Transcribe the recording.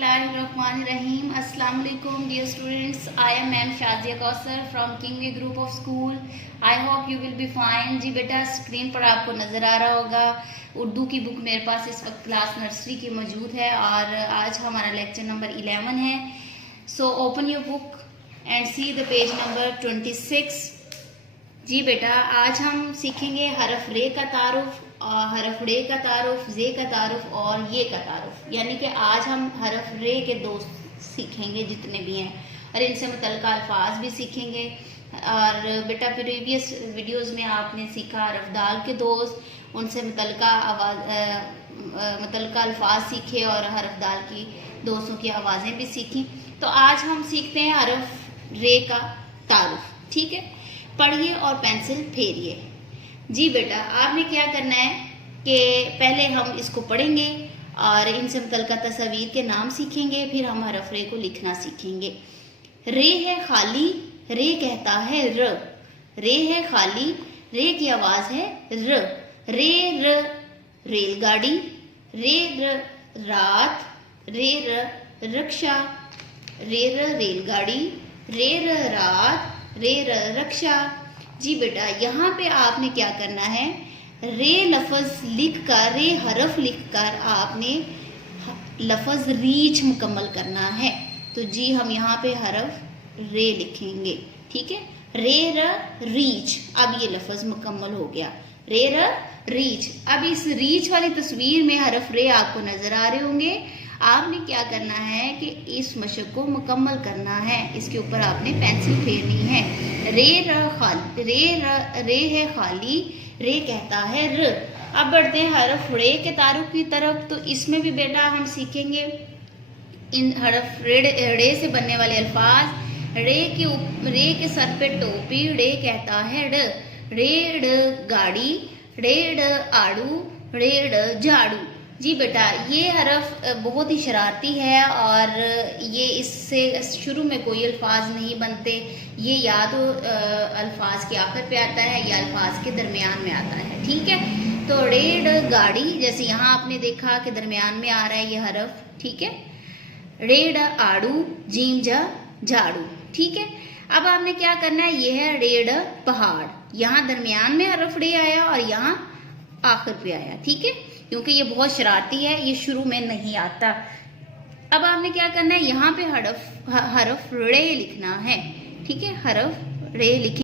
Bismillahirrahmanirrahim. Assalamu alaikum dear students. I am Ma'am Shazia Kausar from Kingway Group of School. I hope you will be fine. जी बेटा screen पर आपको नज़र आ रहा होगा उर्दू की book मेरे पास इस वक्त क्लास नर्सरी की मौजूद है और आज हमारा लेक्चर नंबर 11 है. So open your book and see the page number 26. जी बेटा आज हम सीखेंगे हरफ रे का तारुफ, हरफ रे का तारुफ, जे का तारुफ और ये का तारुफ. यानी कि आज हम हरफ रे के दो सीखेंगे जितने भी हैं और इनसे मुतल्लिका अल्फाज भी सीखेंगे. और बेटा प्रीवियस वीडियोस में आपने सीखा हरफ दाल के दोस्त, उनसे मुतल्लिका अल्फाज सीखे और हरफ दाल की दोस्तों की आवाज़ें भी सीखी. तो आज हम सीखते हैं हरफ रे का तारुफ. ठीक है, पढ़िए और पेंसिल फेरिए. जी बेटा आपने क्या करना है कि पहले हम इसको पढ़ेंगे और इनसे मुतल्लिका तस्वीर के नाम सीखेंगे, फिर हम हरफ रे को लिखना सीखेंगे. रे है खाली, रे कहता है र. रे है खाली, रे की आवाज है र. रे र रेलगाड़ी, रे र रात, रे र रक्षा, रे र रेलगाड़ी, रे र रात, रे र रक्षा. जी बेटा यहाँ पे आपने क्या करना है, रे लफ्ज़ लिखकर, रे हरफ लिखकर आपने लफ्ज़ रीच मुकम्मल करना है. तो जी हम यहाँ पे हरफ रे लिखेंगे. ठीक है, रे र रीच. अब ये लफ्ज़ मुकम्मल हो गया, रे र रीच. अब इस रीच वाली तस्वीर में हरफ रे आपको नज़र आ रहे होंगे. आपने क्या करना है कि इस मशक को मुकम्मल करना है, इसके ऊपर आपने पेंसिल फेरनी है. रे र खाली, रे है खाली, रे कहता है र. अब बढ़ते हैं हरफ रे के तारुफ की तरफ. तो इसमें भी बेटा हम सीखेंगे इन हरफ रे से बनने वाले अल्फाज. रे के सर पे टोपी, रे कहता है ड. रे ड गाड़ी, रे ड आड़ू, रे ड झाड़ू. जी बेटा ये हरफ बहुत ही शरारती है और ये इससे शुरू में कोई अल्फाज नहीं बनते. ये या तो अल्फाज के आखिर पे आता है या अल्फाज के दरमियान में आता है. ठीक है, तो रेड गाड़ी जैसे यहाँ आपने देखा कि दरमियान में आ रहा है ये हरफ. ठीक है, रेड आड़ू, जीम जा झाड़ू. ठीक है, अब आपने क्या करना है, ये है रेड पहाड़. यहाँ दरमियान में हरफ रे आया और यहाँ आखिर पे आया. ठीक है, क्योंकि ये बहुत शरारती है, ये शुरू में नहीं आता. अब आपने क्या करना है, यहाँ पे हरफ रे लिखना है. ठीक है, हरफ रे लिखिए.